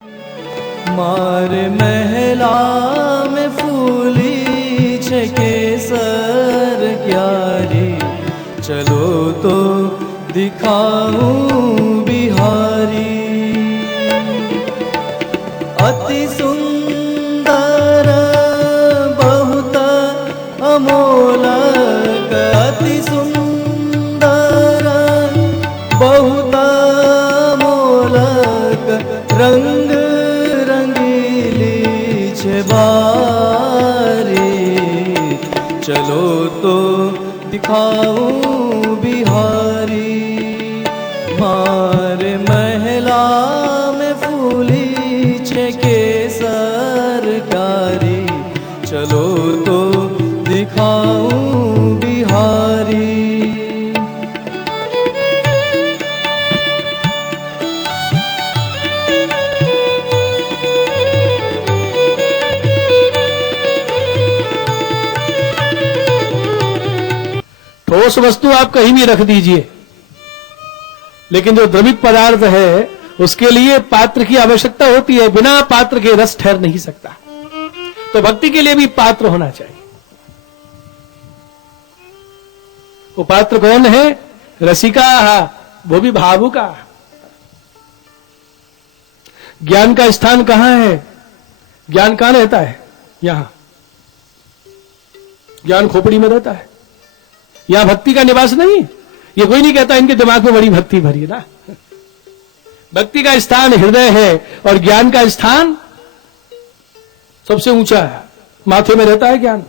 मार महला में फूली छे केसर क्यारी, चलो तो दिखाऊं बिहारी। अति सुंदर बहुत अमोलक, अति सुंदर बहुत अमोलक, रंग रंगीली छे बारी, चलो तो दिखाऊं बिहारी। मार महला में फूली छे केसर कारी, चलो तो दिखाऊं बिहारी। ठोस वस्तु आप कहीं भी रख दीजिए, लेकिन जो द्रवित पदार्थ है उसके लिए पात्र की आवश्यकता होती है। बिना पात्र के रस ठहर नहीं सकता। तो भक्ति के लिए भी पात्र होना चाहिए। वो पात्र कौन है? रसिका, वो भी भावुका। ज्ञान का स्थान कहां है? ज्ञान कहां रहता है? यहां। ज्ञान खोपड़ी में रहता है। यहां भक्ति का निवास नहीं। ये कोई नहीं कहता इनके दिमाग में बड़ी भक्ति भरी है ना। भक्ति का स्थान हृदय है और ज्ञान का स्थान सबसे ऊंचा है, माथे में रहता है ज्ञान।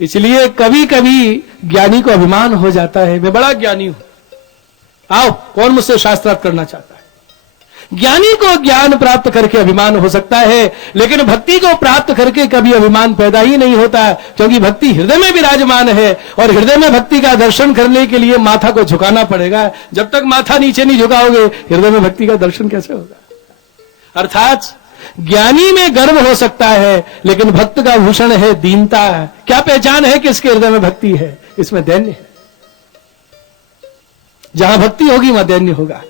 इसलिए कभी कभी ज्ञानी को अभिमान हो जाता है, मैं बड़ा ज्ञानी हूं, आओ कौन मुझसे शास्त्रार्थ करना चाहता है। ज्ञानी को ज्ञान प्राप्त करके अभिमान हो सकता है, लेकिन भक्ति को प्राप्त करके कभी अभिमान पैदा ही नहीं होता, क्योंकि भक्ति हृदय में विराजमान है और हृदय में भक्ति का दर्शन करने के लिए माथा को झुकाना पड़ेगा। जब तक माथा नीचे नहीं झुकाओगे हृदय में भक्ति का दर्शन कैसे होगा? अर्थात ज्ञानी में गर्व हो सकता है, लेकिन भक्त का भूषण है दीनता। क्या पहचान है कि इसके हृदय में भक्ति है? इसमें दैन्य है। जहां भक्ति होगी वहां दैन्य होगा,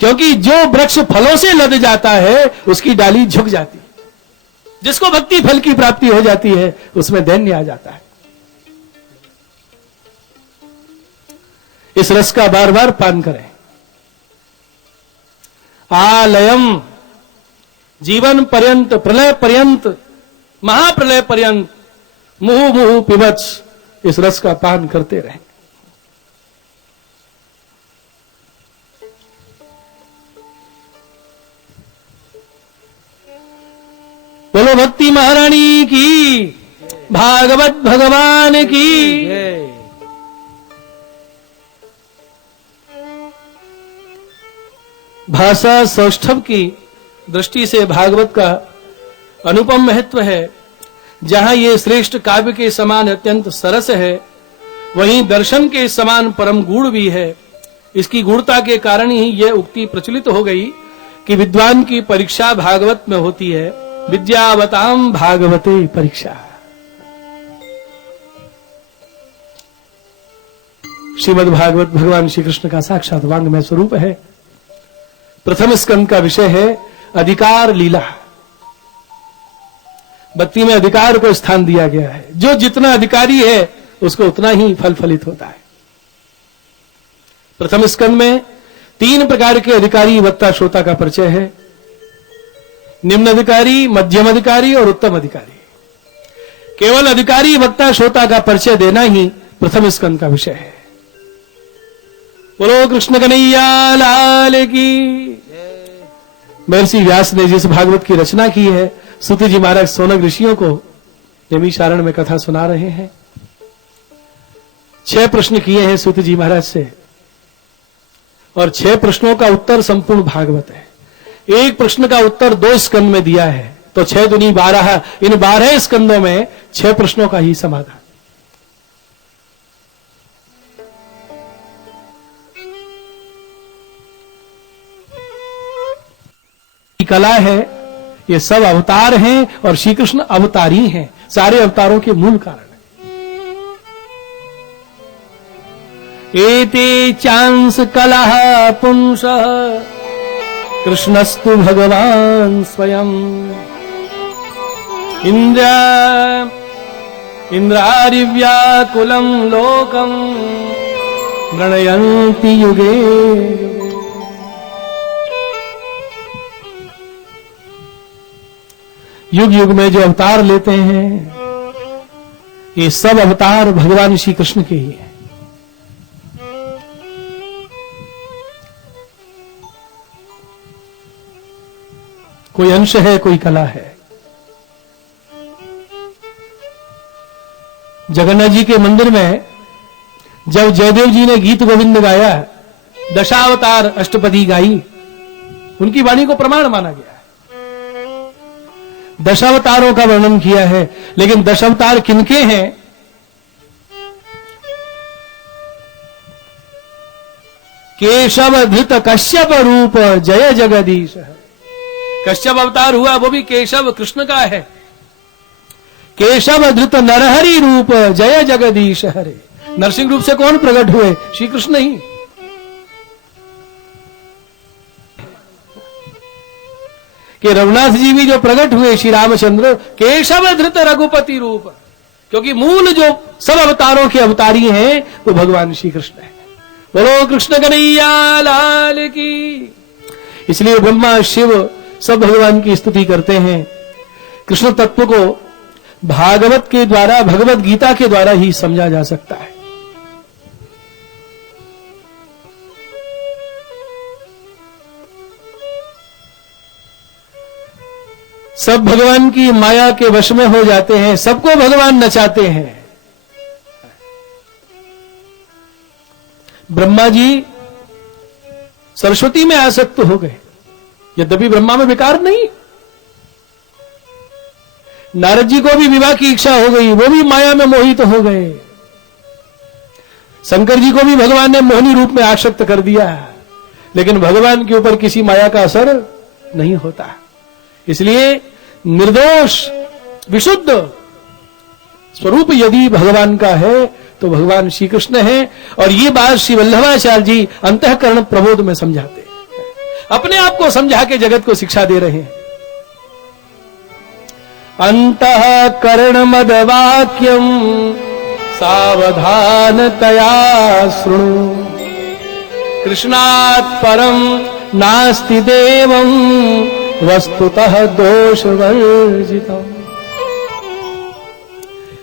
क्योंकि जो वृक्ष फलों से लद जाता है उसकी डाली झुक जाती है। जिसको भक्ति फल की प्राप्ति हो जाती है उसमें दैन्य आ जाता है। इस रस का बार बार पान करें। आलयम, जीवन पर्यंत, प्रलय पर्यंत, महाप्रलय पर्यंत मुहु मुहु पिबत्स, इस रस का पान करते रहें। बोलो भक्ति महारानी की, भागवत भगवान की। भाषा सौष्ठव की दृष्टि से भागवत का अनुपम महत्व है। जहां ये श्रेष्ठ काव्य के समान अत्यंत सरस है, वहीं दर्शन के समान परम गूढ़ भी है। इसकी गूढ़ता के कारण ही यह उक्ति प्रचलित हो गई कि विद्वान की परीक्षा भागवत में होती है। विद्यावताम भागवते परीक्षा। श्रीमद् भागवत भगवान श्री कृष्ण का साक्षात वांग्मय स्वरूप है। प्रथम स्कंद का विषय है अधिकार लीला। भक्ति में अधिकार को स्थान दिया गया है। जो जितना अधिकारी है उसको उतना ही फल फलित होता है। प्रथम स्कंद में 3 प्रकार के अधिकारी वक्ता श्रोता का परिचय है। निम्न अधिकारी, मध्यम अधिकारी और उत्तम अधिकारी। केवल अधिकारी वक्ता श्रोता का परिचय देना ही प्रथम स्कंद का विषय है। बोलो कृष्ण कन्हैया लाल की। महर्षि व्यास ने जिस भागवत की रचना की है, सूत जी महाराज सोनक ऋषियों को नैमिषारण्य में कथा सुना रहे हैं। 6 प्रश्न किए हैं सूत जी महाराज से और 6 प्रश्नों का उत्तर संपूर्ण भागवत है। एक प्रश्न का उत्तर 2 स्कंद में दिया है, तो 6 दूनी 12। इन 12 स्कंदों में 6 प्रश्नों का ही समाधान। कला है, ये सब अवतार हैं और श्री कृष्ण अवतारी हैं। सारे अवतारों के मूल कारण है। एते चांस कलह पुंसः कृष्णस्तु भगवान स्वयं इंद्रारिव्याकुलं लोकं गणयन्ति युगे युगे। युग युग में जो अवतार लेते हैं ये सब अवतार भगवान श्री कृष्ण के ही हैं। कोई अंश है, कोई कला है। जगन्नाथ जी के मंदिर में जब जयदेव जी ने गीत गोविंद गाया, दशावतार अष्टपदी गाई, उनकी वाणी को प्रमाण माना गया है। दशावतारों का वर्णन किया है, लेकिन दशावतार किनके हैं? केशव धृत कश्यप रूप जय जगदीश। कश्यप अवतार हुआ वो भी केशव कृष्ण का है। केशव धृत नरहरि रूप जय जगदीश हरे। नरसिंह रूप से कौन प्रकट हुए? श्री कृष्ण ही। कि रघुनाथ जी भी जो प्रकट हुए श्री रामचंद्र केशव धृत रघुपति रूप, क्योंकि मूल जो सब अवतारों के अवतारी हैं वो भगवान श्री कृष्ण है। बोलो कृष्ण कन्हैया लाल की। इसलिए ब्रह्मा शिव सब भगवान की स्तुति करते हैं। कृष्ण तत्व को भागवत के द्वारा, भगवत गीता के द्वारा ही समझा जा सकता है। सब भगवान की माया के वश में हो जाते हैं, सबको भगवान नचाते हैं। ब्रह्मा जी सरस्वती में आसक्त हो गए, यद्यपि ब्रह्मा में विकार नहीं। नारद जी को भी विवाह की इच्छा हो गई, वो भी माया में मोहित हो गए। शंकर जी को भी भगवान ने मोहिनी रूप में आसक्त कर दिया, लेकिन भगवान के ऊपर किसी माया का असर नहीं होता। इसलिए निर्दोष विशुद्ध स्वरूप यदि भगवान का है तो भगवान श्री कृष्ण है। और ये बात श्री वल्लभाचार्य जी अंतःकरण प्रबोध में समझाते हैं, अपने आप को समझा के जगत को शिक्षा दे रहे हैं। अंतःकरण मद वाक्यम सावधानतया शृणु, कृष्णात् परम नास्ति देवं वस्तुतः दोष वर्जितम्।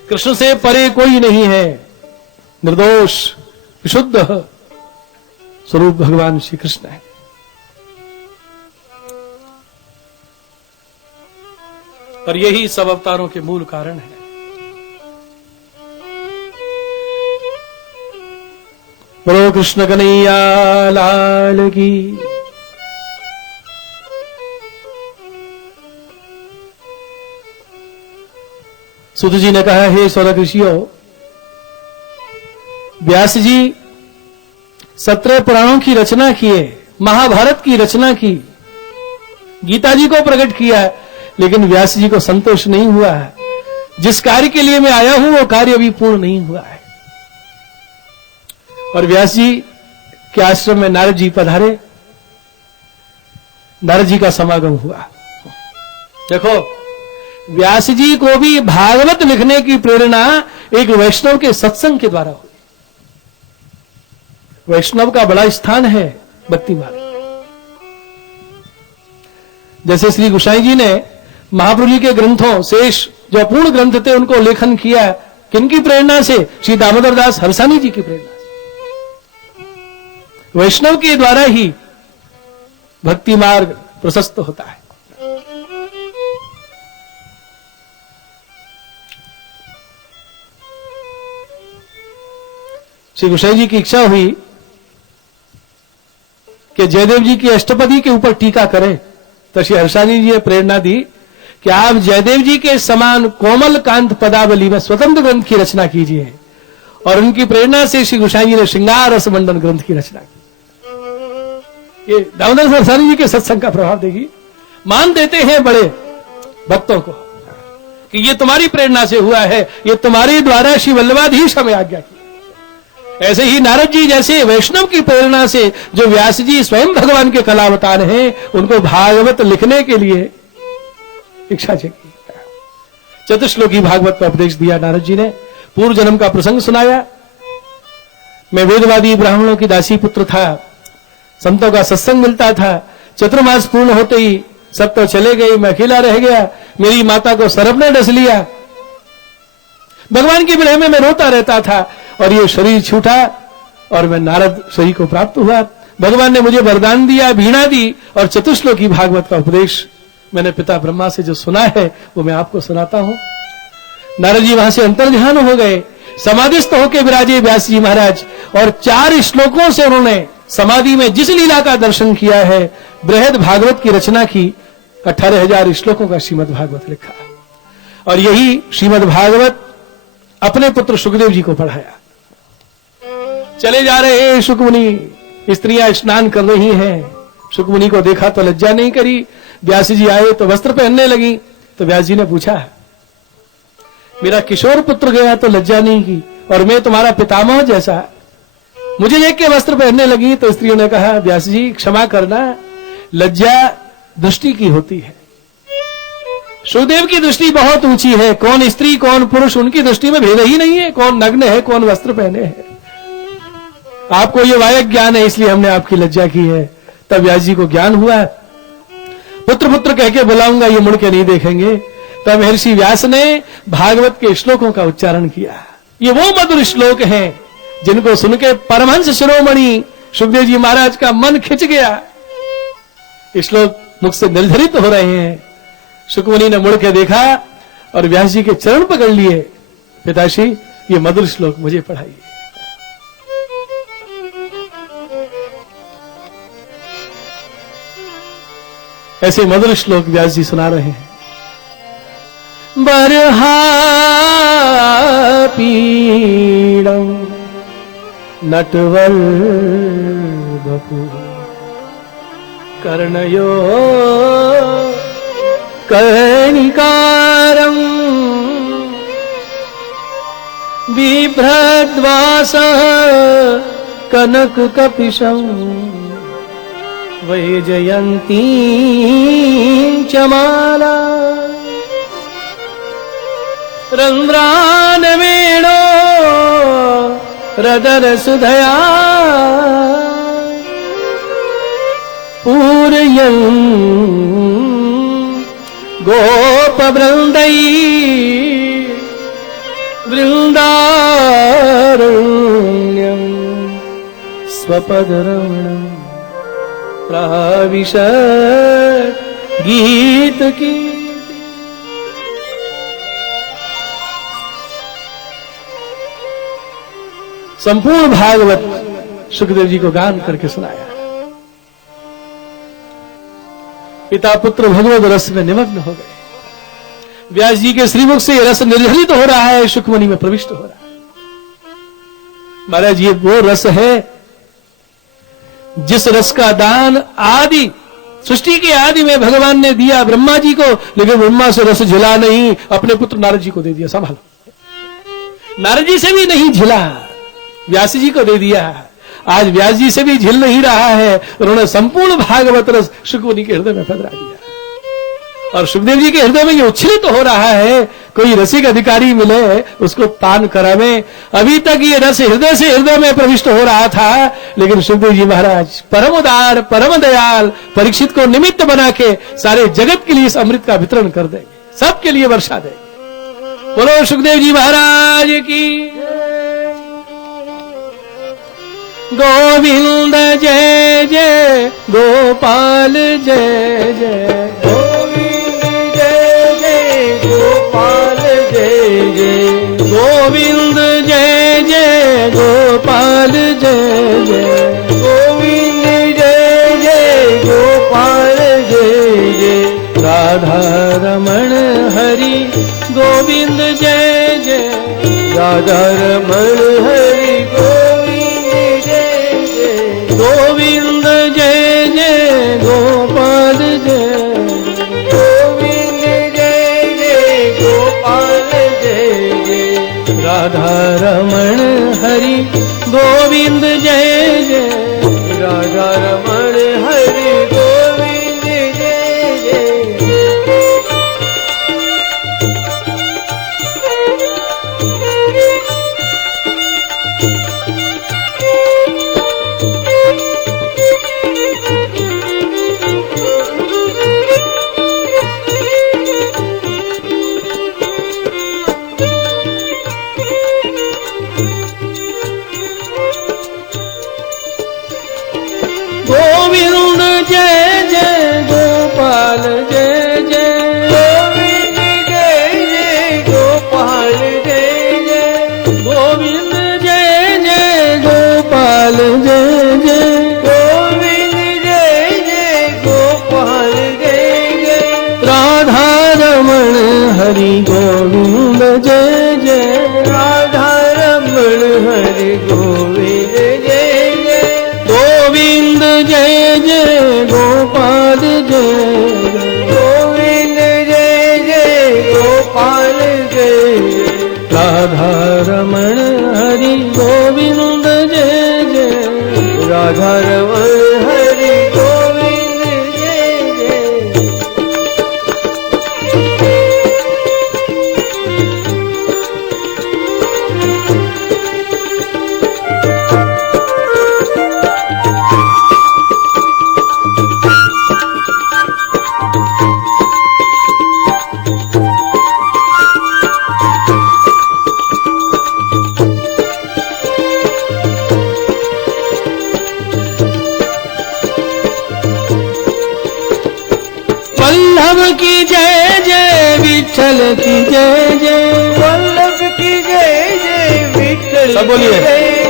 कृष्ण से परे कोई नहीं है, निर्दोष विशुद्ध स्वरूप भगवान श्री कृष्ण है। और यही सब अवतारों के मूल कारण है। बोलो कृष्ण कन्हैया लाल की। सुध जी ने कहा, हे स्वर्ग ऋषियों, व्यास जी 17 पुराणों की रचना किए, महाभारत की रचना की, गीता जी को प्रकट किया, लेकिन व्यास जी को संतोष नहीं हुआ है। जिस कार्य के लिए मैं आया हूं वो कार्य अभी पूर्ण नहीं हुआ है। और व्यास जी के आश्रम में नारद जी पधारे, नारद जी का समागम हुआ। देखो, व्यास जी को भी भागवत लिखने की प्रेरणा एक वैष्णव के सत्संग के द्वारा हुई। वैष्णव का बड़ा स्थान है भक्ति मार्ग। जैसे श्री गोसाई जी ने महाप्रभु जी के ग्रंथों शेष जो अपूर्ण ग्रंथ थे उनको लेखन किया, किनकी प्रेरणा से? श्री दामोदर दास हरसानी जी की प्रेरणा से। वैष्णव के द्वारा ही भक्ति मार्ग प्रशस्त होता है। श्री गोसाई जी की इच्छा हुई कि जयदेव जी की अष्टपदी के ऊपर टीका करें, तो श्री हर्षानी जी ने प्रेरणा दी कि आप जयदेव जी के समान कोमल कांत पदावली में स्वतंत्र ग्रंथ की रचना कीजिए। और उनकी प्रेरणा से श्री गोसाई जी ने श्रृंगार रस मंडन ग्रंथ की रचना की। ये दामोदर हर्षानी जी के सत्संग का प्रभाव देखिए। मान देते हैं बड़े भक्तों को कि ये तुम्हारी प्रेरणा से हुआ है, ये तुम्हारे द्वारा श्री वल्लभाधीश हमें आज्ञा की। ऐसे ही नारद जी जैसे वैष्णव की प्रेरणा से जो व्यास जी स्वयं भगवान के कलावतार हैं, उनको भागवत लिखने के लिए इच्छा जगी। चतुश्लोकी भागवत का उपदेश दिया नारद जी ने, पूर्व जन्म का प्रसंग सुनाया। मैं वेदवादी ब्राह्मणों की दासी पुत्र था, संतों का सत्संग मिलता था। चतुर्मास पूर्ण होते ही सब तो चले गए, मैं अकेला रह गया। मेरी माता को सर्प ने डस लिया। भगवान की विरह में मैं रोता रहता था और ये शरीर छूटा और मैं नारद शरीर को प्राप्त हुआ। भगवान ने मुझे वरदान दिया, वीणा दी और चतुश्लोकी भागवत का उपदेश मैंने पिता ब्रह्मा से जो सुना है वो मैं आपको सुनाता हूं। नारद जी वहां से अंतर्ध्यान हो गए, समाधिस्थ होकर विराजे व्यास जी महाराज, और 4 श्लोकों से उन्होंने समाधि में जिस लीला का दर्शन किया है, बृहद भागवत की रचना की। 18,000 श्लोकों का श्रीमद् भागवत लिखा और यही श्रीमद् भागवत अपने पुत्र सुखदेव जी को पढ़ाया। चले जा रहे हैं शुकमुनि, स्त्रियां स्नान कर रही हैं। शुकमुनि को देखा तो लज्जा नहीं करी। व्यास जी आए तो वस्त्र पहनने लगी, तो व्यास जी ने पूछा, मेरा किशोर पुत्र गया तो लज्जा नहीं की और मैं तुम्हारा पितामह जैसा मुझे देख के वस्त्र पहनने लगी। तो स्त्रियों ने कहा, व्यास जी क्षमा करना, लज्जा दृष्टि की होती है। सुखदेव की दृष्टि बहुत ऊंची है, कौन स्त्री कौन पुरुष उनकी दृष्टि में भेद ही नहीं है, कौन नग्न है कौन वस्त्र पहने है। आपको ये वायक ज्ञान है, इसलिए हमने आपकी लज्जा की है। तब व्यास जी को ज्ञान हुआ, पुत्र पुत्र कह के बुलाऊंगा, ये मुड़ के नहीं देखेंगे। तब महर्षि व्यास ने भागवत के श्लोकों का उच्चारण किया। ये वो मधुर श्लोक हैं जिनको सुन के परमहंस शिरोमणि सुखदेव जी महाराज का मन खिंच गया। श्लोक मुख से निर्धारित हो रहे हैं। शुकमुनि ने मुड़ के देखा और व्यास जी के चरण पकड़ लिए, पिताश्री ये मधुर श्लोक मुझे पढ़ाइए। ऐसे मधुर श्लोक व्यास जी सुना रहे हैं। बरहा पीड़म नटवर बपू कर्णयो कर्णिकारं बिभ्रद्वासः कनककपिशं वैजयन्तीं च माला रंध्रान वेणो रदरसुधया पूरयन् गोपवृन्दै वृन्दारण्यं स्वपदरमणं प्राविशत् गीतकी। संपूर्ण भागवत सुखदेव जी को गान करके सुनाया। पिता पुत्र भगवत रस में निमग्न हो गए। व्यास जी के श्रीमुख से रस निर्झरित हो रहा है, शुकमुनि में प्रविष्ट हो रहा है। महाराज ये वो रस है जिस रस का दान आदि सृष्टि के आदि में भगवान ने दिया ब्रह्मा जी को, लेकिन ब्रह्मा से रस झिला नहीं, अपने पुत्र नारद जी को दे दिया। संभालो, नारद जी से भी नहीं झिला, व्यास जी को दे दिया। आज व्यास जी से भी झिल नहीं रहा है, उन्होंने संपूर्ण भागवत रस शुकमुनि के हृदय में पधरा दिया और सुखदेव जी के हृदय में ये उच्छलित हो रहा है। कोई रसिक अधिकारी मिले उसको पान करावे। अभी तक ये रस हृदय से हृदय में प्रविष्ट हो रहा था, लेकिन सुखदेव जी महाराज परम उदार परम दयाल परीक्षित को निमित्त बना के सारे जगत के लिए इस अमृत का वितरण कर देंगे, सबके लिए वर्षा देंगे। बोलो सुखदेव जी महाराज की। गोविंद जय जय गोपाल जय जय, गोविंद जय जय गोपाल जय जय, गोविंद जय जय गोपाल जय जय, गोविंद जय जय गोपाल जय जय, राधा रमण हरि गोविंद जय जय, राधा रमण हरि गोविंद जय जय गोपाल जय, गोविंद जय जय गोपाल जय जय, राधा रमण हरि गो गोपाल जय जय गोविंद जय जय गोपाल जय जय गोविंद जय जय गोपाल जय जय गोविंद जय जय गोपाल जय जय राधा रमण हरि गोविंद जय जय राधा रमण हरि गोविंद जय जय गोविंद जय जय गोपाल जय जय गोविंद जय जय गोपाल जय जय राधा रमण हरि गोविंद जय जय राधा रमण हरि गोविंद जय जय वल्लभ की जय जय विठल की जय जय वल्लभ की जय जय विठल सब बोलिए। की जय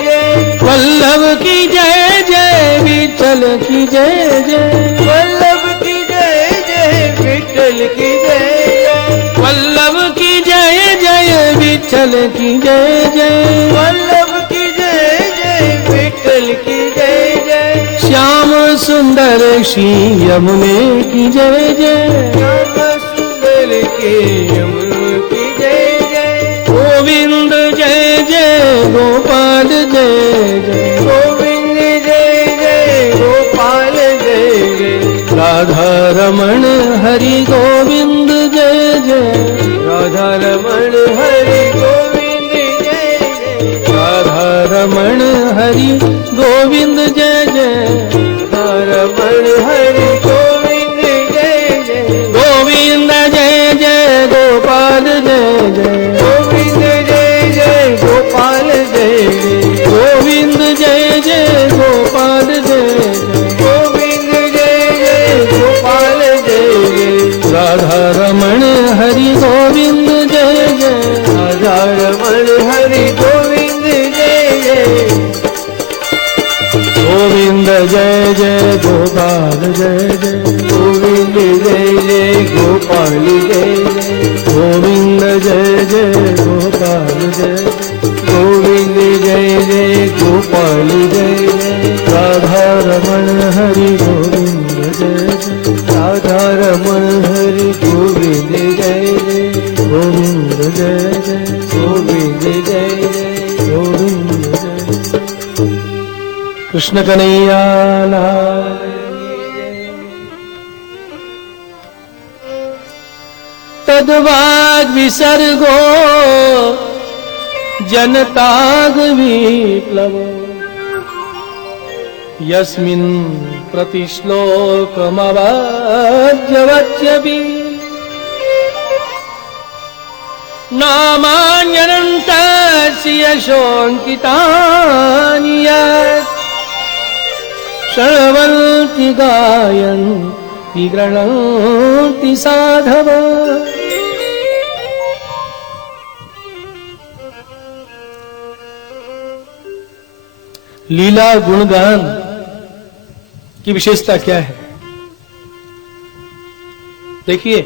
जय वल्लभ की जय जय विठल की जय जय वल्लभ की जय जय विठल की जय जय वल्लभ की जय जय विठल की जय जय वल्लभ की जय जय विठल की जय जय श्याम सुंदर श्री यमुने की जय जय श्याम सुंदर के यमुना की जय जय गोविंद जय जय गोपाल जय जय गोविंद जय जय गोपाल जय जय राधा रमण हरि गोविंद जय जय राधा रमण हरि गोविंद जय जय राधा रमण हरि गोविंद जय जय राधा रमण हरि गोविंद जय जय गोविंद जय जय गोपाल जय जय गोविंद जय जय गोपाल जय जय गोविंद जय जय गोपाल जय जय गोविंद जय जय गोपाल जय जय राधा रमण हरि गोविंद जय जय राधा रमण हरि गोविंद जय जय गोविंद जय जय गोपाल जय जय गोविंद जय जय गोपाल जय जय गोविंद जय जय गोपाल जय जय गोविंद जय जय गोपाल जय जय राधा रमण हरि गोविंद जय जय राधा रमण हरि गोविंद जय जय गोविंद जय जय गोविंद जय जय गोविंद जय कृष्ण कन्हैया लाल तद्वाग विसर्गो जनताग विप्लव यस्मिन् प्रतिश्लोकमवाद्यवत्यपि नामान्यनन्तस्य यशोऽङ्कितानि यत् शृण्वन्ति गायन्ति गृह्णन्ति साधव लीला गुणगान की विशेषता क्या है? देखिए,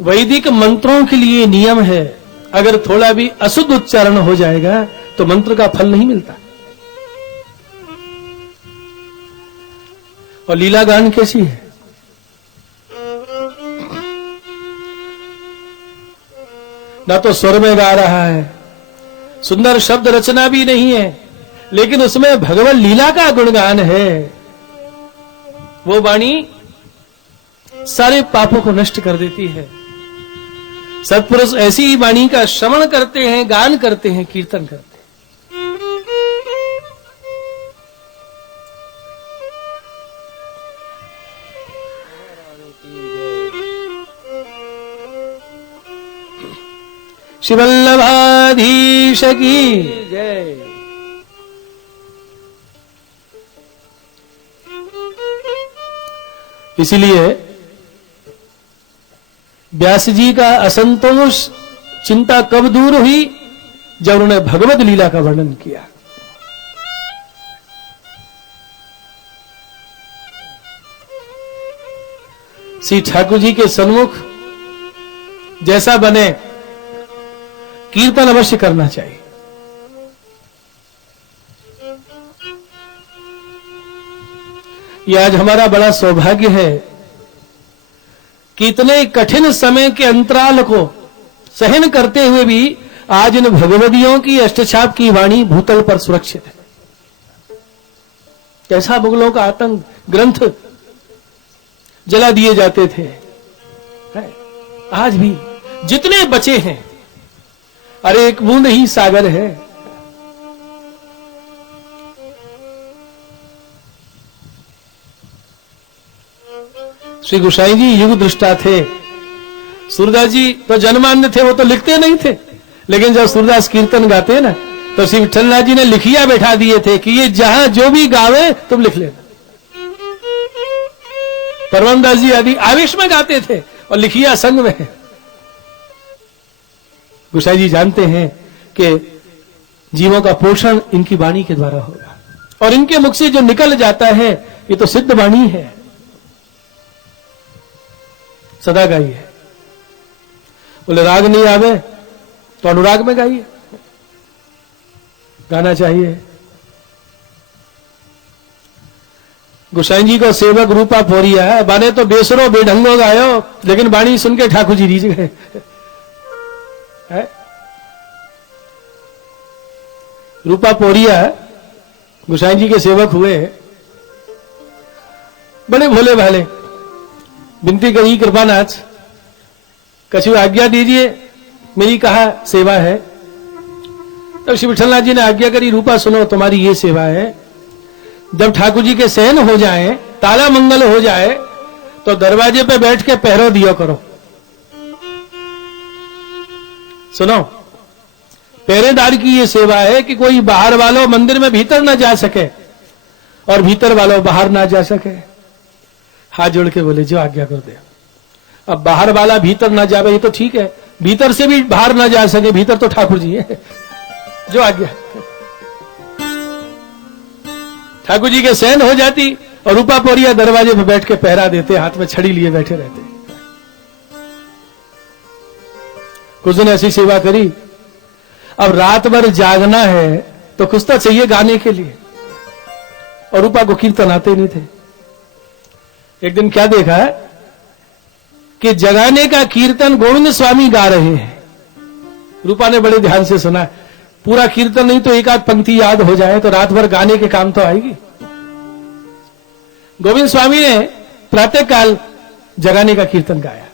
वैदिक मंत्रों के लिए नियम है, अगर थोड़ा भी अशुद्ध उच्चारण हो जाएगा तो मंत्र का फल नहीं मिलता। और लीला गान कैसी है? ना तो स्वर में गा रहा है, सुंदर शब्द रचना भी नहीं है, लेकिन उसमें भगवान लीला का गुणगान है। वो वाणी सारे पापों को नष्ट कर देती है। सत्पुरुष ऐसी ही वाणी का श्रवण करते हैं, गान करते हैं, कीर्तन करते हैं। शिवल्लभाधीश की जय इसीलिए व्यास जी का असंतोष चिंता कब दूर हुई, जब उन्होंने भगवत लीला का वर्णन किया। श्री ठाकुर जी के सन्मुख जैसा बने कीर्तन अवश्य करना चाहिए। यह आज हमारा बड़ा सौभाग्य है कि इतने कठिन समय के अंतराल को सहन करते हुए भी आज इन भगवदियों की अष्टछाप की वाणी भूतल पर सुरक्षित है। कैसा मुगलों का आतंक, ग्रंथ जला दिए जाते थे, आज भी जितने बचे हैं, अरे एक बूंद ही सागर है। श्री गोसाई जी युग दृष्टा थे। सूरदास जी तो जनमान्य थे, वो तो लिखते नहीं थे, लेकिन जब सूरदास कीर्तन गाते ना तो श्री विठलनाथ जी ने लिखिया बैठा दिए थे कि ये जहां जो भी गावे तुम लिख लेना। परमदास जी आदि आवेश में गाते थे और लिखिया संग में है। गोसाई जी जानते हैं कि जीवों का पोषण इनकी वाणी के द्वारा होगा, और इनके मुख से जो निकल जाता है ये तो सिद्ध वाणी है। सदा गाइए, बोले राग नहीं आवे तो अनुराग में गाइए, गाना चाहिए। गोसाई जी को सेवक रूपा पोरिया है, बाने तो बेसरो बेढंगो गायो, लेकिन बाणी सुन के ठाकुर जी रीझ गए। रूपा पोरिया गोसाई जी के सेवक हुए, बड़े भोले भाले। विनती करी कृपानाथ कछु आज्ञा दीजिए, मेरी कहा सेवा है। तब श्री विठलनाथ जी ने आज्ञा करी, रूपा सुनो तुम्हारी ये सेवा है, जब ठाकुर जी के शयन हो जाए, ताला मंगल हो जाए, तो दरवाजे पे बैठ के पहरो दिया करो। सुनो, पहरेदार की ये सेवा है कि कोई बाहर वालों मंदिर में भीतर ना जा सके और भीतर वालों बाहर ना जा सके। हाथ जोड़ के बोले जो आज्ञा कर दे। अब बाहर वाला भीतर ना जावे ये तो ठीक है, भीतर से भी बाहर ना जा सके, भीतर तो ठाकुर जी है, जो आज्ञा। ठाकुर जी के शयन हो जाती और रूपा पोरिया दरवाजे पर बैठ के पहरा देते, हाथ में छड़ी लिए बैठे रहते। कुछ दिन ऐसी सेवा करी। अब रात भर जागना है तो कुछ तो चाहिए गाने के लिए, और रूपा को कीर्तन आते नहीं थे। एक दिन क्या देखा कि जगाने का कीर्तन गोविंद स्वामी गा रहे हैं। रूपा ने बड़े ध्यान से सुना, पूरा कीर्तन नहीं तो एक आध पंक्ति याद हो जाए तो रात भर गाने के काम तो आएगी। गोविंद स्वामी ने प्रातः काल जगाने का कीर्तन गाया।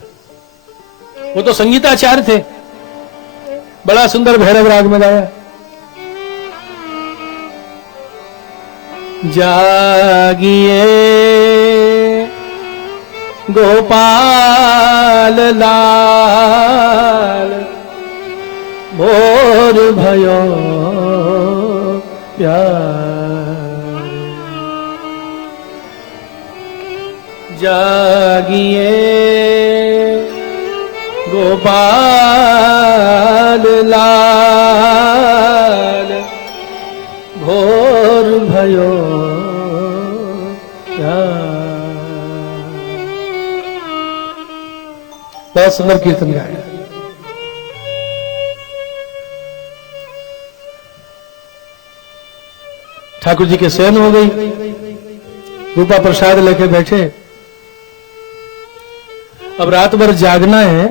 वो तो संगीताचार्य थे, बड़ा सुंदर भैरव राग में गाया। जागिए गोपाल लाल, भोर भयो प्यार। जागिए गोपाल लाल, भोर भयो प्यार। बहुत सुंदर कीर्तन गाया। ठाकुर जी के शयन हो गई, रूपा प्रसाद लेके बैठे। अब रात भर जागना है,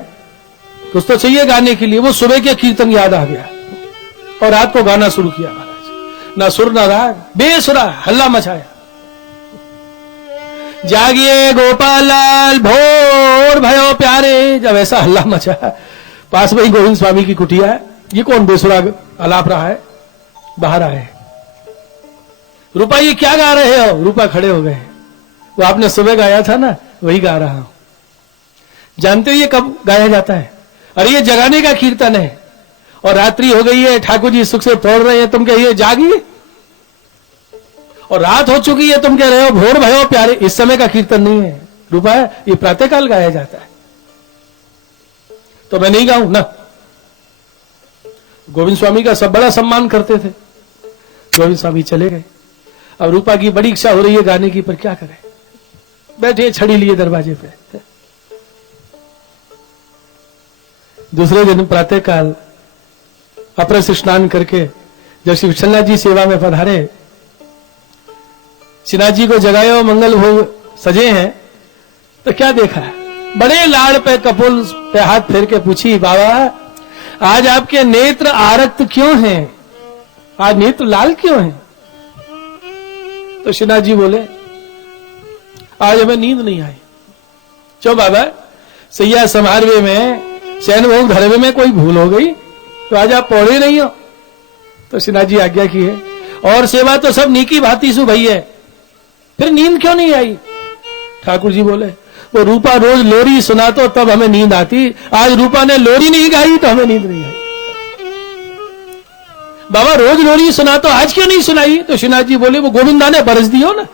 कुछ तो चाहिए गाने के लिए। वो सुबह के कीर्तन याद आ गया और रात को गाना शुरू किया महाराज। ना सुर ना राग, बेसुरा हल्ला मचाया। जागिए गोपाल लाल, भोर भयो प्यारे। जब ऐसा हल्ला मचा, पास में ही गोविंद स्वामी की कुटिया है। ये कौन बेसुरा अलाप रहा है? बाहर आए। रूपा ये क्या गा रहे हो? रूपा खड़े हो गए। वो आपने सुबह गाया था ना, वही गा रहा हूं। जानते हो ये कब गाया जाता है? अरे ये जगाने का कीर्तन है, और रात्रि हो गई है, ठाकुर जी सुख से तोड़ रहे हैं, तुम कहिए जागिए। और रात हो चुकी है, तुम कह रहे हो भोर भयो प्यारे। इस समय का कीर्तन नहीं है, रूपा ये प्रातःकाल गाया जाता है, तो मैं नहीं गाऊं ना। गोविंद स्वामी का सब बड़ा सम्मान करते थे। गोविंद स्वामी चले गए। अब रूपा की बड़ी इच्छा हो रही है गाने की, पर क्या करें, बैठे छड़ी लिए दरवाजे पे। दूसरे दिन प्रातःकाल अपरस स्नान करके जब श्री विठलनाथ जी सेवा में पधारे, श्रीनाथ जी को जगाए और मंगल भोग सजे हैं, तो क्या देखा, बड़े लाड़ पे कपोल पे हाथ फेर के पूछी, बाबा आज आपके नेत्र आरक्त क्यों हैं, आज नेत्र लाल क्यों हैं? तो श्रीनाथ जी बोले, आज हमें नींद नहीं आई। क्यों बाबा? सैया समारोह में शयन भोग धरवे में कोई भूल हो गई तो आज आप पौड़े नहीं हो। तो श्रीनाथ जी आज्ञा की है, और सेवा तो सब नीकी भांति सु भई है, फिर नींद क्यों नहीं आई? ठाकुर जी बोले, वो रूपा रोज लोरी सुना तो तब हमें नींद आती, आज रूपा ने लोरी नहीं गाई तो हमें नींद नहीं आई। बाबा रोज लोरी सुना तो आज क्यों नहीं सुनाई? तो श्रीनाथ जी बोले, वो गोविंदा ने बरस दियो ना,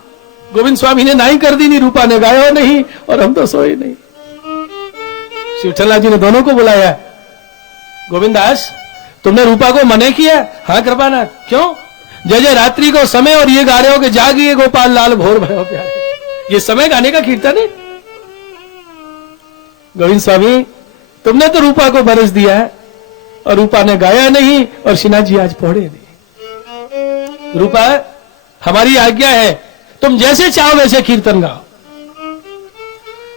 गोविंद स्वामी ने नाई कर दी नहीं, रूपा ने गाया नहीं और हम तो सोए नहीं। श्री विठलनाथ जी ने दोनों को बुलाया, गोविंदास तुमने रूपा को मने किया? हाँ कृपानाथ। क्यों? जय जय रात्रि को समय और ये गा रहे हो कि जागिए गोपाल लाल भोर भयो प्यारे, ये समय गाने का कीर्तन है। गोविंद स्वामी तुमने तो रूपा को बरस दिया है और रूपा ने गाया नहीं, और श्रीनाथ जी आज पढ़े नहीं। रूपा हमारी आज्ञा है, तुम जैसे चाहो वैसे कीर्तन गाओ।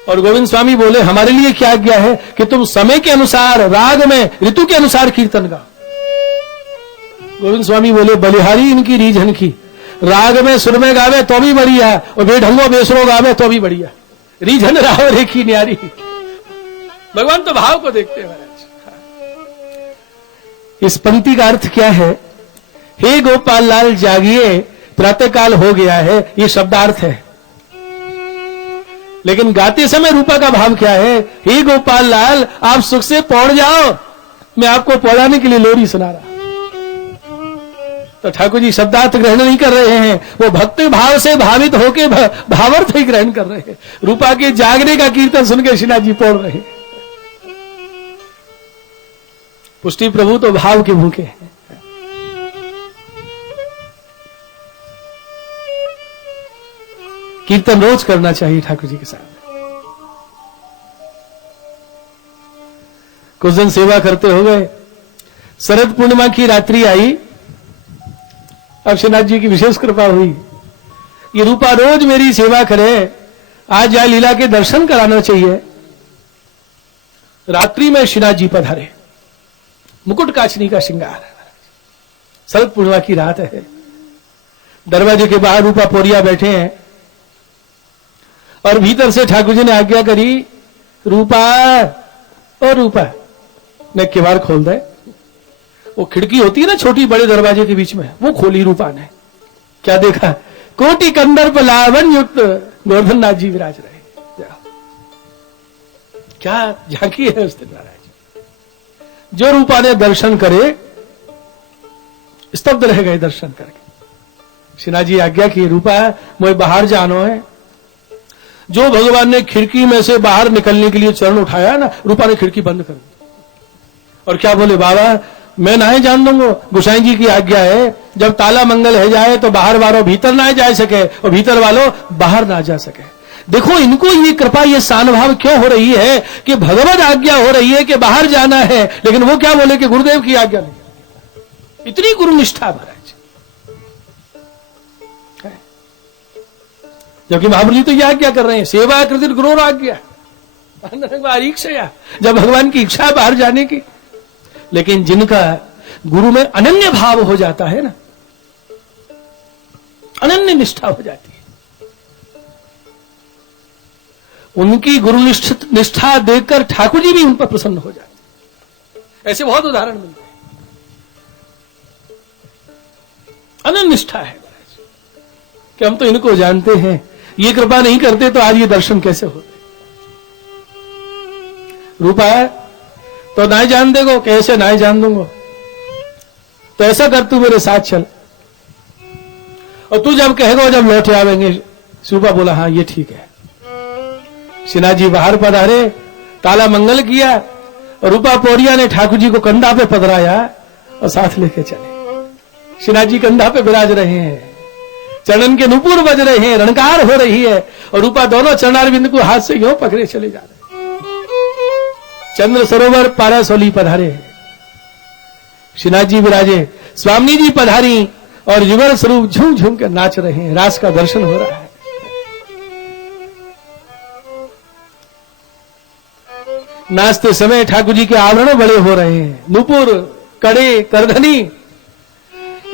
और गोविंद स्वामी बोले, हमारे लिए क्या आज्ञा है कि तुम समय के अनुसार, राग में, ऋतु के अनुसार कीर्तन गाओ। गोविंद स्वामी बोले, बलिहारी इनकी रीझन की, राग में सुर में गावे तो भी बढ़िया, और बेढंगो बेसरो गावे तो भी बढ़िया, रीझन राव रेखी न्यारी। भगवान तो भाव को देखते हैं महाराज। इस पंक्ति का अर्थ क्या है? हे गोपाल लाल जागिए, प्रातःकाल हो गया है, ये शब्दार्थ है। लेकिन गाते समय रूपा का भाव क्या है? हे गोपाल लाल आप सुख से पौड़ जाओ, मैं आपको पौड़ाने के लिए लोरी सुना रहा। तो ठाकुर जी शब्दार्थ ग्रहण नहीं कर रहे हैं, वो भक्ति भाव से भावित होकर भावार्थ ही ग्रहण कर रहे हैं। रूपा के जागने का कीर्तन सुनकर श्रीनाथ जी पौड़ रहे हैं। पुष्टि प्रभु तो भाव के भूखे हैं। कीर्तन रोज करना चाहिए ठाकुर जी के साथ। कुछ दिन सेवा करते हो गए, शरद पूर्णिमा की रात्रि आई, अब श्रीनाथ जी की विशेष कृपा हुई, ये रूपा रोज मेरी सेवा करे, आज जाए लीला के दर्शन कराना चाहिए। रात्रि में श्रीनाथ जी पधारे, मुकुट काचनी का श्रृंगार, शरद पूर्णिमा की रात है। दरवाजे के बाहर रूपा पोरिया बैठे हैं और भीतर से ठाकुर जी ने आज्ञा करी, रूपा और रूपा ने किवाड़ खोल दे। वो खिड़की होती है ना छोटी बड़े दरवाजे के बीच में, वो खोली रूपा ने। क्या देखा? कोटि कंदर्प लावण युक्त गोवर्धन नाथ जी विराज रहे। क्या झांकी है उस दिन महाराज। जो रूपा ने दर्शन करे स्तब्ध रह गए दर्शन करके। श्रीनाथ जी आज्ञा की, रूपा मुझे बाहर जानो है। जो भगवान ने खिड़की में से बाहर निकलने के लिए चरण उठाया ना, रूपा ने खिड़की बंद कर दी और क्या बोले, बाबा मैं ना जान दूंगा, गोसाई जी की आज्ञा है, जब ताला मंगल है जाए तो बाहर वालों भीतर ना जा सके और भीतर वालों बाहर ना जा सके। देखो इनको ये कृपा, ये शान भाव क्यों हो रही है कि भगवत आज्ञा हो रही है कि बाहर जाना है, लेकिन वो क्या बोले कि गुरुदेव की आज्ञा नहीं। इतनी गुरु निष्ठा महाराज। जबकि महाप्रभु तो यह आज्ञा कर रहे हैं, सेवा कृति गुरु आज्ञा, जब भगवान की इच्छा है बाहर जाने की। लेकिन जिनका गुरु में अनन्य भाव हो जाता है ना, अनन्य निष्ठा हो जाती है, उनकी गुरु निष्ठा देखकर ठाकुर जी भी उन पर प्रसन्न हो जाते। ऐसे बहुत उदाहरण मिलते हैं। अनन्य निष्ठा है कि हम तो इनको जानते हैं, ये कृपा नहीं करते तो आज ये दर्शन कैसे होते। रूपा है तो ना जान देगो, कैसे ना जान दूंगा, तो ऐसा कर तू मेरे साथ चल, और तू जब कहेगा जब लौटे आवेंगे। रूपा बोला हाँ ये ठीक है। श्रीनाथ जी बाहर पधारे, ताला मंगल किया और रूपा पौड़िया ने ठाकुर जी को कंधा पे पधराया और साथ लेके चले। श्रीनाथ जी कंधा पे विराज रहे हैं, चरण के नुपुर बज रहे हैं, रणकार हो रही है और रूपा दोनों चरणारविंद को हाथ से यूं पकड़े चले जा रहे। चंद्र सरोवर पारासोली पधारे, श्रीनाथ जी विराजे, स्वामी जी पधारी और युगल स्वरूप झूम झूम कर नाच रहे हैं, रास का दर्शन हो रहा है। नाचते समय ठाकुर जी के आभरण बड़े हो रहे हैं, नुपुर, कड़े, करधनी,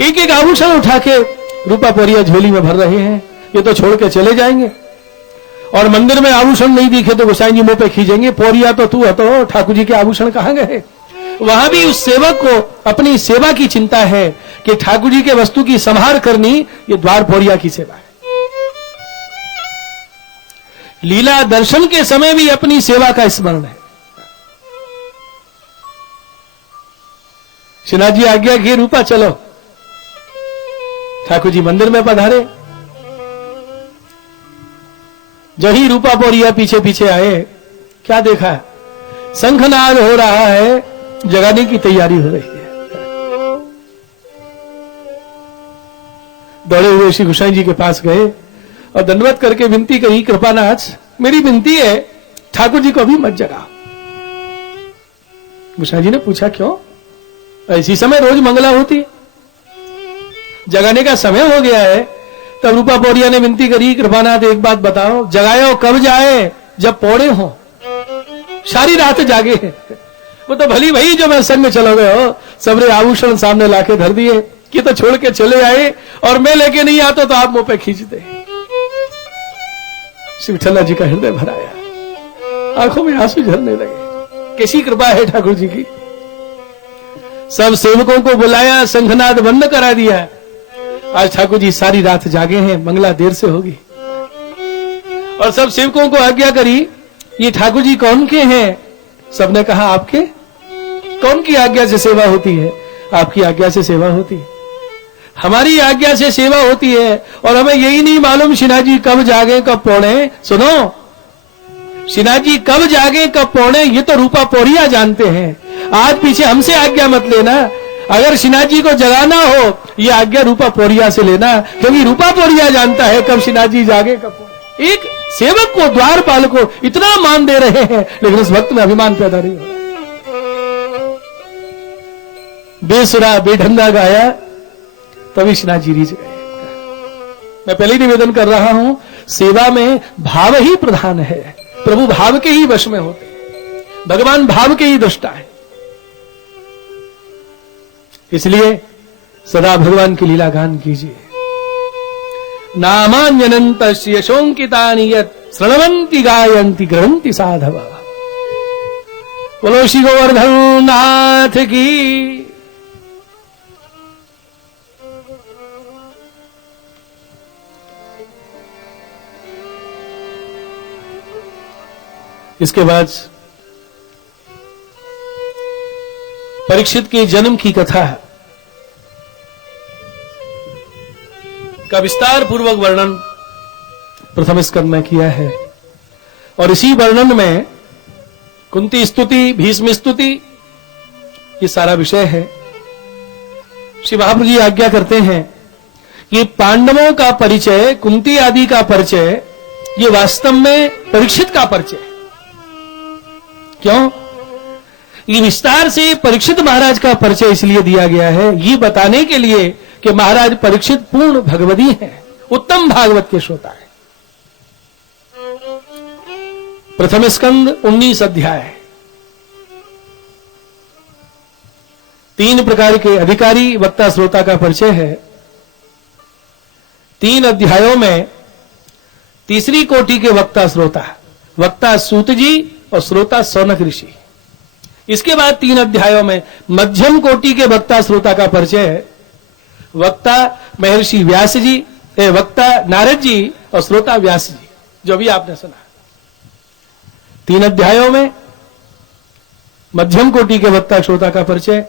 एक एक आभूषण उठा के रूपा पौड़िया झोली में भर रहे हैं। ये तो छोड़ के चले जाएंगे और मंदिर में आभूषण नहीं दिखे तो गोसाई जी मुंह पे खींचेंगे, पौड़िया तो तू हतो, ठाकुर जी के आभूषण कहां गए। वहां भी उस सेवक को अपनी सेवा की चिंता है कि ठाकुर जी के वस्तु की संभार करनी, ये द्वार पौड़िया की सेवा है। लीला दर्शन के समय भी अपनी सेवा का स्मरण है। श्रीनाथ जी आज्ञा की, रूपा चलो। ठाकुर जी मंदिर में पधारे, जो ही रूपा पौड़िया पीछे पीछे आए, क्या देखा, शंखनाद हो रहा है, जगाने की तैयारी हो रही है। दौड़े हुए श्री गोसाई जी के पास गए और दंडवत करके विनती करी, कृपानाथ मेरी विनती है ठाकुर जी को अभी मत जगाओ। गोसाई जी ने पूछा क्यों, ऐसी समय रोज मंगला होती, जगाने का समय हो गया है। तब रूपा पौड़िया ने विनती करी, कृपानाथ एक बात बताओ, जगाए कब जाए, जब पौड़े हो, सारी रात जागे हैं। वो तो भली भाई जो मैं संग में चलो गए हो, सबरे आभूषण सामने लाके धर दिए कि तो छोड़ के चले आए और मैं लेके नहीं आता तो आप मुंह पे खींचते। श्री विठला जी का हृदय भराया, आंखों में आंसू झरने लगे। कैसी कृपा है ठाकुर जी की। सब सेवकों को बुलाया, शंखनाद बंद करा दिया। आज ठाकुर जी सारी रात जागे हैं, मंगला देर से होगी। और सब सेवकों को आज्ञा करी, ये ठाकुर जी कौन के हैं। सबने कहा आपके। कौन की आज्ञा से सेवा होती है, आपकी आज्ञा से सेवा होती है, हमारी आज्ञा से सेवा होती है। और हमें यही नहीं मालूम श्रीनाथ जी कब जागे कब पौड़े। सुनो, श्रीनाथ जी कब जागे कब पौड़े ये तो रूपा पौड़िया जानते हैं। आज पीछे हमसे आज्ञा मत लेना। अगर श्रीनाथ जी को जगाना हो, ये आज्ञा रूपा पौड़िया से लेना, क्योंकि रूपा पौड़िया जानता है कब श्रीनाथ जी जागे कब पौड़े। एक सेवक को, द्वारपाल को इतना मान दे रहे हैं, लेकिन उस भक्त में अभिमान पैदा नहीं हो रहा। बेसुरा बेढंगा गाया, तभी श्रीनाथ जी रीझ गए। मैं पहले ही निवेदन कर रहा हूं, सेवा में भाव ही प्रधान है। प्रभु भाव के ही वश में होते हैं, भगवान भाव के ही दृष्टा है। इसलिए सदा भगवान की लीला गान कीजिए। नामान्यनंत यशोंकितानि यत् श्रृण्वन्ति गायन्ति गृह्णन्ति साधवा। बोलो श्री गोवर्धन नाथ की। इसके बाद परीक्षित के जन्म की कथा का विस्तार पूर्वक वर्णन प्रथम स्कंद में किया है। और इसी वर्णन में कुंती स्तुति, भीष्म स्तुति, ये सारा विषय है। श्री महाप्रभु जी आज्ञा करते हैं कि पांडवों का परिचय, कुंती आदि का परिचय, ये वास्तव में परीक्षित का परिचय। क्यों? ये विस्तार से परीक्षित महाराज का परिचय इसलिए दिया गया है, ये बताने के लिए कि महाराज परीक्षित पूर्ण भगवदी हैं, उत्तम भागवत के श्रोता है। प्रथम स्कंद 19 अध्याय। 3 प्रकार के अधिकारी वक्ता श्रोता का परिचय है। 3 अध्यायों में तीसरी कोटि के वक्ता श्रोता, वक्ता सूत जी और श्रोता सौनक ऋषि। इसके बाद 3 अध्यायों में मध्यम कोटि के वक्ता श्रोता का परिचय है। वक्ता महर्षि व्यास जी, वक्ता नारद जी और श्रोता व्यास जी, जो भी आपने सुना। 3 अध्यायों में मध्यम कोटि के वक्ता श्रोता का परिचय,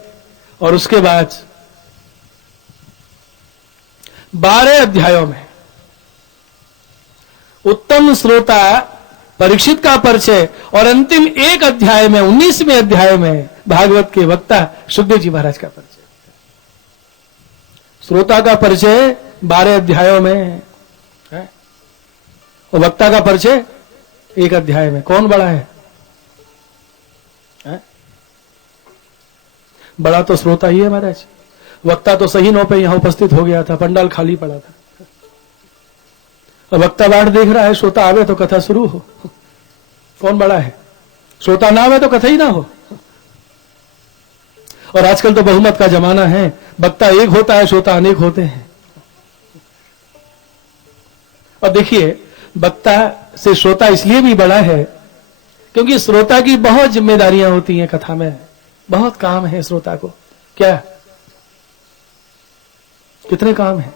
और उसके बाद 12 अध्यायों में उत्तम श्रोता परीक्षित का परिचय, और अंतिम एक अध्याय में 19वें अध्याय में भागवत के वक्ता सुखदेव जी महाराज का परिचय। श्रोता का परिचय 12 अध्यायों में है और वक्ता का परिचय एक अध्याय में। कौन बड़ा है? बड़ा तो श्रोता ही है महाराज। वक्ता तो सही 9 पे यहां उपस्थित हो गया था, पंडाल खाली पड़ा था। और वक्ता बाट देख रहा है, श्रोता आवे तो कथा शुरू हो। कौन बड़ा है? श्रोता ना आवे तो कथा ही ना हो। और आजकल तो बहुमत का जमाना है, वक्ता एक होता है, श्रोता अनेक होते हैं। और देखिए, वक्ता से श्रोता इसलिए भी बड़ा है क्योंकि श्रोता की बहुत जिम्मेदारियां होती हैं कथा में, बहुत काम है श्रोता को। क्या? कितने काम है?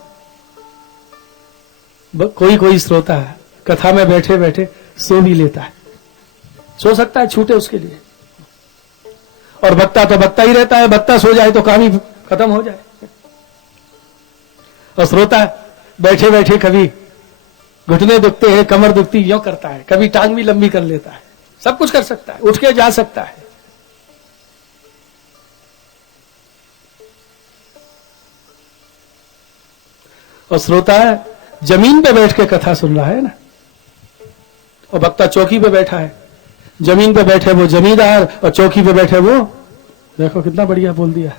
कोई श्रोता कथा में बैठे बैठे सो भी लेता है, सो सकता है, छूटे उसके लिए। और वक्ता तो वक्ता ही रहता है, वक्ता सो जाए तो काम ही खत्म हो जाए। और श्रोता बैठे बैठे कभी घुटने दुखते हैं, कमर दुखती, यूं करता है, कभी टांग भी लंबी कर लेता है, सब कुछ कर सकता है, उठ के जा सकता है। और श्रोता जमीन पे बैठ के कथा सुन रहा है ना, और वक्ता चौकी पे बैठा है। जमीन पे बैठे वो जमींदार और चौकी पे बैठे वो, देखो कितना बढ़िया बोल दिया।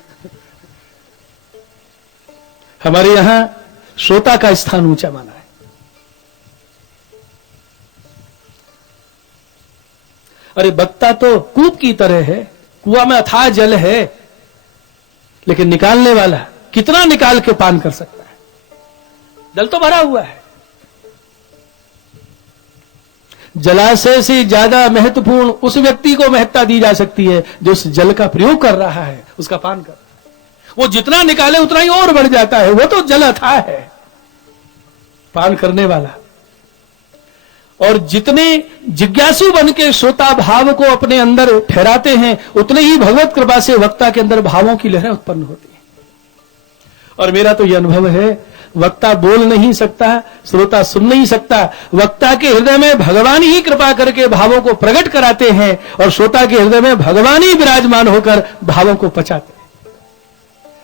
हमारे यहां श्रोता का स्थान ऊंचा माना है। अरे वक्ता तो कूप की तरह है, कुआं में अथाह जल है, लेकिन निकालने वाला कितना निकाल के पान कर सकता है? जल तो भरा हुआ है। जलाशय से ज्यादा महत्वपूर्ण उस व्यक्ति को महत्ता दी जा सकती है जो उस जल का प्रयोग कर रहा है, उसका पान कर रहा है। वो जितना निकाले उतना ही और बढ़ जाता है, वो तो जल अथाह है, पान करने वाला। और जितने जिज्ञासु बन के श्रोता भाव को अपने अंदर ठहराते हैं, उतने ही भगवत कृपा से वक्ता के अंदर भावों की लहरें उत्पन्न होती हैं। और मेरा तो यह अनुभव है, वक्ता बोल नहीं सकता, श्रोता सुन नहीं सकता। वक्ता के हृदय में भगवान ही कृपा करके भावों को प्रकट कराते हैं, और श्रोता के हृदय में भगवान ही विराजमान होकर भावों को पचाते हैं।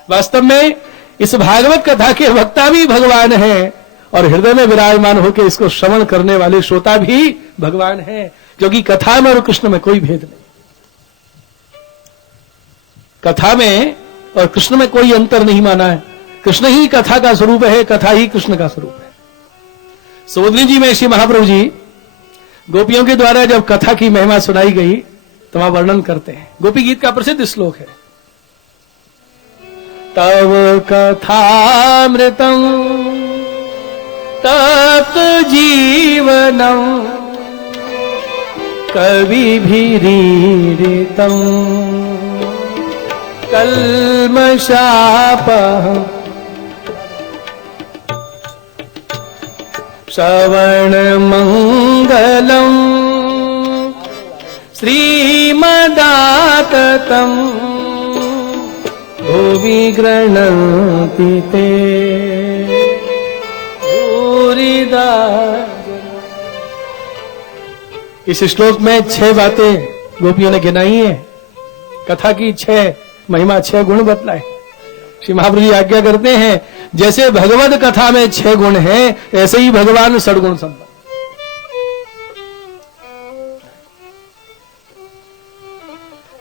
वास्तव में इस भागवत कथा के वक्ता भी भगवान है, और हृदय में विराजमान होकर इसको श्रवण करने वाले श्रोता भी भगवान है, क्योंकि कथा में और कृष्ण में कोई भेद नहीं। कथा में और कृष्ण में कोई अंतर नहीं माना है। कृष्ण ही कथा का स्वरूप है, कथा ही कृष्ण का स्वरूप है। सुबोधनी जी में श्री महाप्रभु जी गोपियों के द्वारा जब कथा की महिमा सुनाई गई तो वहां वर्णन करते हैं। गोपी गीत का प्रसिद्ध श्लोक है, तव कथामृतम तत् जीवनम कविभिरीडितम कल्मषापहम् श्रवण मंगलम श्रीमदाततम भुवि गृह्णन्ति ते भूरिदा। इस श्लोक में 6 बातें गोपियों ने गिनाई है। कथा की 6 महिमा, 6 गुण बतलाए। श्री महाप्रभु जी आज्ञा करते हैं, जैसे भगवत कथा में 6 गुण हैं, ऐसे ही भगवान सद्गुण संपन्न।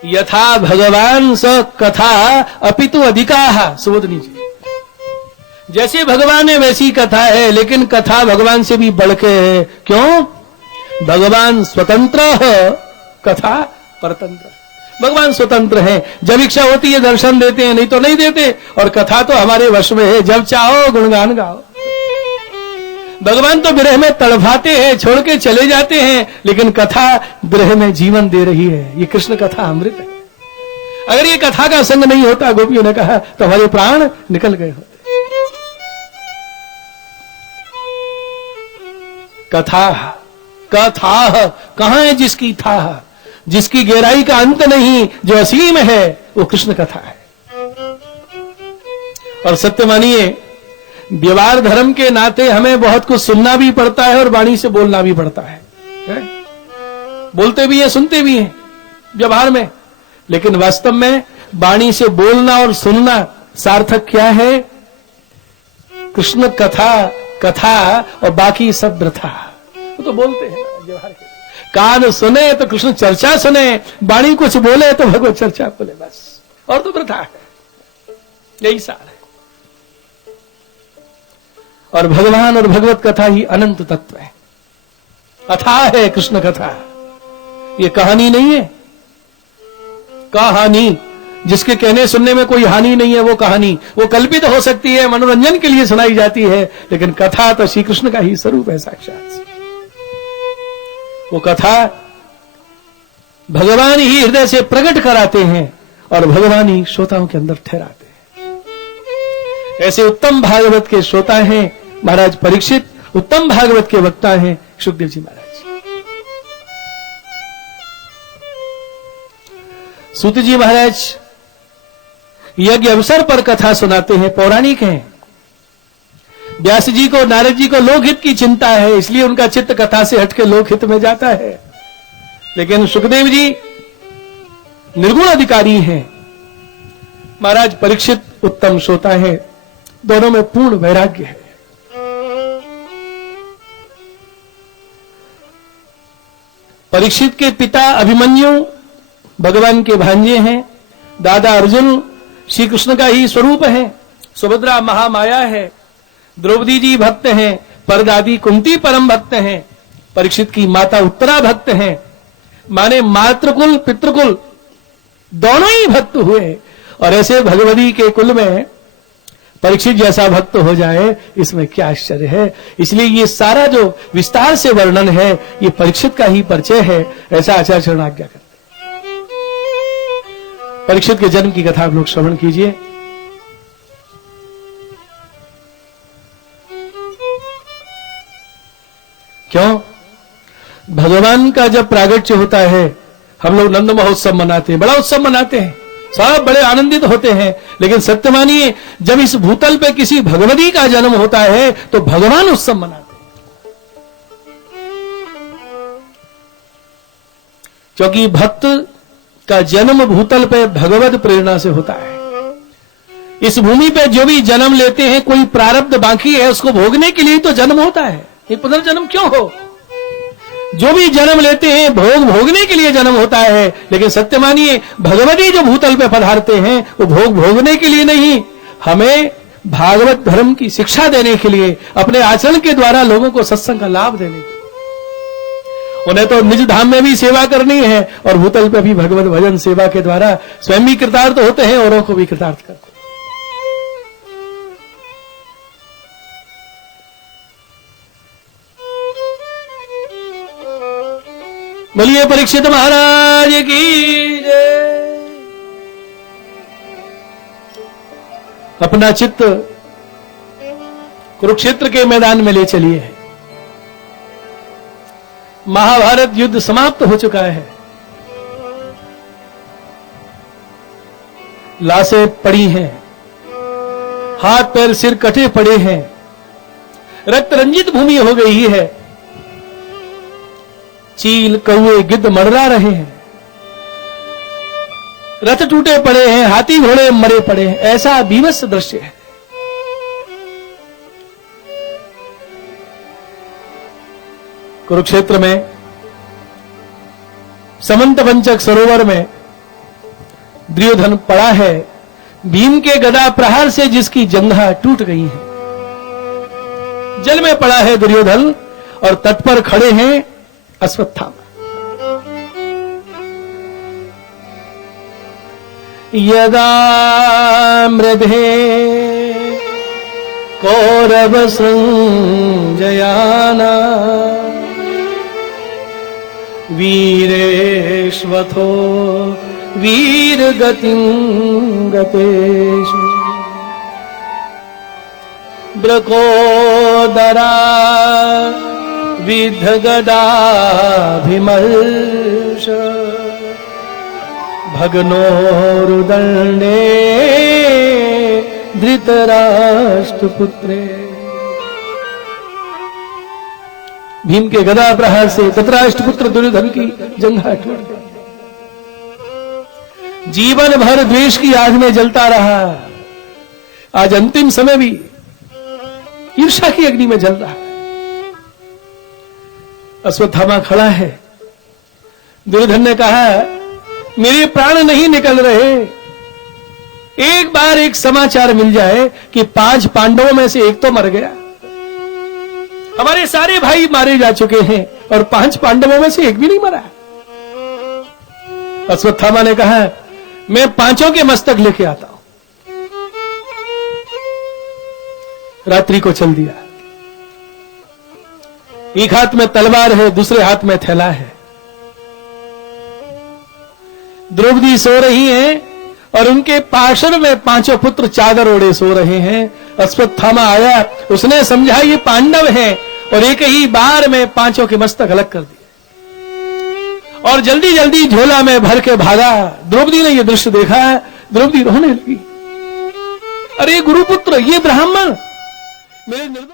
यथा भगवान स कथा अपितु अधिकाः। सुबोधनी जी, जैसे भगवान है वैसी कथा है, लेकिन कथा भगवान से भी बढ़ के है। क्यों? भगवान स्वतंत्र है, कथा परतंत्र। भगवान स्वतंत्र हैं, जब इच्छा होती है दर्शन देते हैं, नहीं तो नहीं देते। और कथा तो हमारे वश में है, जब चाहो गुणगान गाओ। भगवान तो विरह में तड़फाते हैं, छोड़ के चले जाते हैं, लेकिन कथा विरह में जीवन दे रही है। ये कृष्ण कथा अमृत है। अगर ये कथा का संग नहीं होता, गोपियों ने कहा, तो हमारे प्राण निकल गए होते। कथा कथा कहां है जिसकी था, जिसकी गहराई का अंत नहीं, जो असीम है, वो कृष्ण कथा है। और सत्य मानिए, व्यवहार धर्म के नाते हमें बहुत कुछ सुनना भी पड़ता है और वाणी से बोलना भी पड़ता है। बोलते भी हैं, सुनते भी हैं व्यवहार में, लेकिन वास्तव में वाणी से बोलना और सुनना सार्थक क्या है? कृष्ण कथा, कथा और बाकी सब वृथा। वो तो बोलते हैं व्यवहार के, कान सुने तो कृष्ण चर्चा सुने, वाणी कुछ बोले तो भगवत चर्चा बोले, बस, और तो वृथा है। यही सार है। और भगवान और भगवत कथा ही अनंत तत्व है, अथाह है कृष्ण कथा। ये कहानी नहीं है, कहानी जिसके कहने सुनने में कोई हानि नहीं है, वो कहानी, वो कल्पित हो सकती है, मनोरंजन के लिए सुनाई जाती है, लेकिन कथा तो श्री कृष्ण का ही स्वरूप है साक्षात। वो कथा भगवान ही हृदय से प्रकट कराते हैं और भगवान ही श्रोताओं के अंदर ठहराते हैं। ऐसे उत्तम भागवत के श्रोता हैं महाराज परीक्षित, उत्तम भागवत के वक्ता हैं सुखदेव जी महाराज। सूत जी महाराज यज्ञ अवसर पर कथा सुनाते हैं, पौराणिक हैं। व्यास जी को, नारद जी को लोकहित की चिंता है, इसलिए उनका चित्त कथा से हटके लोकहित में जाता है। लेकिन सुखदेव जी निर्गुण अधिकारी हैं, महाराज परीक्षित उत्तम श्रोता है, दोनों में पूर्ण वैराग्य है। परीक्षित के पिता अभिमन्यु भगवान के भांजे हैं, दादा अर्जुन श्री कृष्ण का ही स्वरूप है, सुभद्रा महामाया है, द्रौपदी जी भक्त हैं, परदादी कुंती परम भक्त हैं, परीक्षित की माता उत्तरा भक्त हैं। माने मातृकुल पितृकुल दोनों ही भक्त हुए, और ऐसे भगवती के कुल में परीक्षित जैसा भक्त हो जाए, इसमें क्या आश्चर्य है। इसलिए ये सारा जो विस्तार से वर्णन है, ये परीक्षित का ही परिचय है, ऐसा आचार्य चरण आज्ञा करते। परीक्षित के जन्म की कथा आप लोग श्रवण कीजिए। क्यों? भगवान का जब प्रागट्य होता है, हम लोग नंद महोत्सव मनाते हैं, बड़ा उत्सव मनाते हैं, सब बड़े आनंदित होते हैं। लेकिन सत्य मानिए, जब इस भूतल पे किसी भगवती का जन्म होता है तो भगवान उत्सव मनाते हैं, क्योंकि भक्त का जन्म भूतल पे भगवत प्रेरणा से होता है। इस भूमि पे जो भी जन्म लेते हैं, कोई प्रारब्ध बाकी है, उसको भोगने के लिए तो जन्म होता है। ये पुनर्जन्म क्यों हो? जो भी जन्म लेते हैं भोग भोगने के लिए जन्म होता है। लेकिन सत्य मानिए, भगवती जो भूतल पे पधारते हैं वो भोग भोगने के लिए नहीं, हमें भागवत धर्म की शिक्षा देने के लिए, अपने आचरण के द्वारा लोगों को सत्संग का लाभ देने के लिए। उन्हें तो निज धाम में भी सेवा करनी है और भूतल पे भी भगवत भजन सेवा के द्वारा स्वयं भी कृतार्थ होते हैं, औरों को भी कृतार्थ करते हैं। बोलिए परीक्षित महाराज की जय। अपना चित्त कुरुक्षेत्र के मैदान में ले चलिए। महाभारत युद्ध समाप्त हो चुका है, लाशें पड़ी हैं, हाथ पैर सिर कटे पड़े हैं, रक्त रंजित भूमि हो गई है, चील कौए गिद्ध मररा रहे हैं, रथ टूटे पड़े हैं, हाथी घोड़े मरे पड़े हैं। ऐसा बीभत्स दृश्य है। कुरुक्षेत्र में समंत पंचक सरोवर में दुर्योधन पड़ा है, भीम के गदा प्रहार से जिसकी जंघा टूट गई है। जल में पड़ा है दुर्योधन और तट पर खड़े हैं अश्वत्थामा। यदा मृधे कौरव संजयाना वीरेश्वथो वीरगतिं गतेषु ब्रकोदरा विद्धगदाभिमर्श भग्नोरुदण्डे धृतराष्ट्रपुत्रे। भीम के गदा प्रहार से धृतराष्ट्रपुत्र दुर्योधन की जंघा टूट गई। जीवन भर द्वेष की आग में जलता रहा, आज अंतिम समय भी ईर्ष्या की अग्नि में जल रहा है। अश्वत्थामा खड़ा है। दुर्योधन ने कहा, मेरे प्राण नहीं निकल रहे, एक बार एक समाचार मिल जाए कि 5 पांडवों में से एक तो मर गया। हमारे सारे भाई मारे जा चुके हैं और 5 पांडवों में से एक भी नहीं मरा। अश्वत्थामा ने कहा, मैं 5 के मस्तक लेके आता हूं। रात्रि को चल दिया। एक हाथ में तलवार है, दूसरे हाथ में थैला है। द्रौपदी सो रही हैं और उनके पार्षद में 5 पुत्र चादर ओढ़े सो रहे हैं। अश्वत्थामा आया, उसने समझा ये पांडव हैं और एक ही बार में 5 के मस्तक अलग कर दिए और जल्दी जल्दी झोला में भर के भागा। द्रौपदी ने यह दृश्य देखा, द्रौपदी रोने लगी। अरे गुरुपुत्र, ये ब्राह्मण मेरे निर्दोष